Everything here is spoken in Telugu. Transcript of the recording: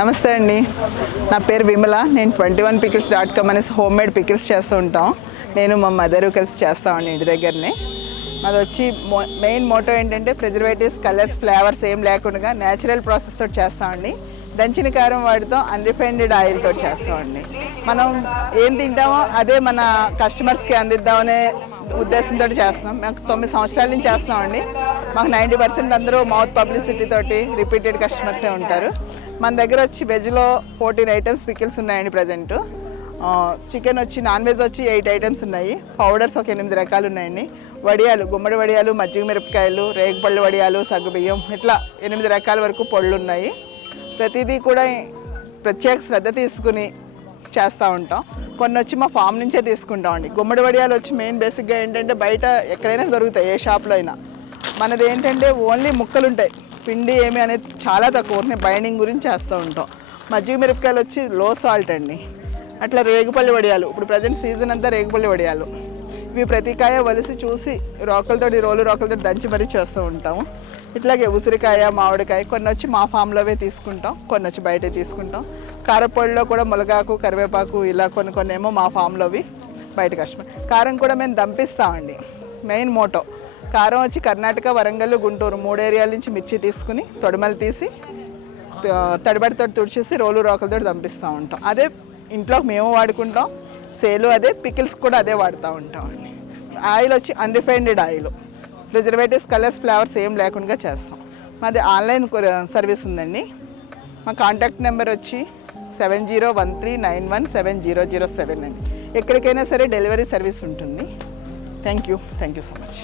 నమస్తే అండి, నా పేరు విమల. నేను 21pickles.com అనేసి హోమ్ మేడ్ పికిల్స్ చేస్తూ ఉంటాం. నేను మా మదరు కలిసి చేస్తామండి ఇంటి దగ్గరనే. అది వచ్చి మెయిన్ మోటో ఏంటంటే ప్రిజర్వేటివ్స్, కలర్స్, ఫ్లేవర్స్ ఏం లేకుండా న్యాచురల్ ప్రాసెస్ తోటి చేస్తామండి. దంచిన కారం వాటితో అన్రిఫైన్డ్ ఆయిల్ తోటి చేస్తామండి. మనం ఏం తింటామో అదే మన కస్టమర్స్కి అందిద్దామనే ఉద్దేశంతో చేస్తున్నాం. మేము 9 సంవత్సరాల నుంచి చేస్తున్నామండి. మాకు 90% అందరూ మౌత్ పబ్లిసిటీ తోటి రిపీటెడ్ కస్టమర్సే ఉంటారు. మన దగ్గర వచ్చి వెజ్లో 14 ఐటమ్స్ పికిల్స్ ఉన్నాయండి ప్రజెంట్. చికెన్ వచ్చి నాన్ వెజ్ వచ్చి 8 ఐటమ్స్ ఉన్నాయి. పౌడర్స్ ఒక 8 రకాలు ఉన్నాయండి. వడియాలు, గుమ్మడి వడియాలు, మజ్జిగ మిరపకాయలు, రేగుపళ్ళు వడియాలు, సగ్గుబియ్యం, ఇట్లా 8 రకాల వరకు పొళ్ళు ఉన్నాయి. ప్రతిదీ కూడా ప్రత్యేక శ్రద్ధ తీసుకుని చేస్తూ ఉంటాం. కొన్ని వచ్చి మా ఫామ్ నుంచే తీసుకుంటామండి. గుమ్మడి వడియాలు వచ్చి మెయిన్ బేసిక్గా ఏంటంటే బయట ఎక్కడైనా దొరుకుతాయి, ఏ షాప్లో అయినా. మనది ఏంటంటే ఓన్లీ ముక్కలు ఉంటాయి, పిండి ఏమి అనేది చాలా తక్కువ, బైండింగ్ గురించి చేస్తూ ఉంటాం. మజ్జిగ మిరపకాయలు వచ్చి లో సాల్ట్ అండి. అట్లా రేగుపల్లి వడియాలు, ఇప్పుడు ప్రజెంట్ సీజన్ అంతా రేగుపల్లి వడియాలు. ఇవి ప్రతి కాయ వలిసి చూసి రోలు రోకలతో దంచి మరీ చేస్తూ ఉంటాము. ఇట్లాగే ఉసిరికాయ, మామిడికాయ కొన్ని వచ్చి మా ఫామ్లోవే తీసుకుంటాం, కొన్ని వచ్చి బయట తీసుకుంటాం. కారపొడిలో కూడా ములగాకు, కరివేపాకు ఇలా కొన్ని ఏమో మా ఫామ్లోవి, బయట కష్టం. కారం కూడా మేము దంపిస్తామండి. మెయిన్ మోటో కారం వచ్చి కర్ణాటక, వరంగల్, గుంటూరు 3 ఏరియాల నుంచి మిర్చి తీసుకుని తొడిమలు తీసి తడిబడితో తుడిచేసి రోలు రోకలతో దంపిస్తూ ఉంటాం. అదే ఇంట్లో మేము వాడుకుంటాం. సేలు అదే, పికిల్స్ కూడా అదే వాడుతూ ఉంటామండి. ఆయిల్ వచ్చి unrefined oil, preservatives, colours, flavours ఏం లేకుండా చేస్తాం. మాది ఆన్లైన్ సర్వీస్ ఉందండి. మా కాంటాక్ట్ నెంబర్ వచ్చి 7013917007 అండి. ఎక్కడికైనా సరే డెలివరీ సర్వీస్ ఉంటుంది. Thank you so much.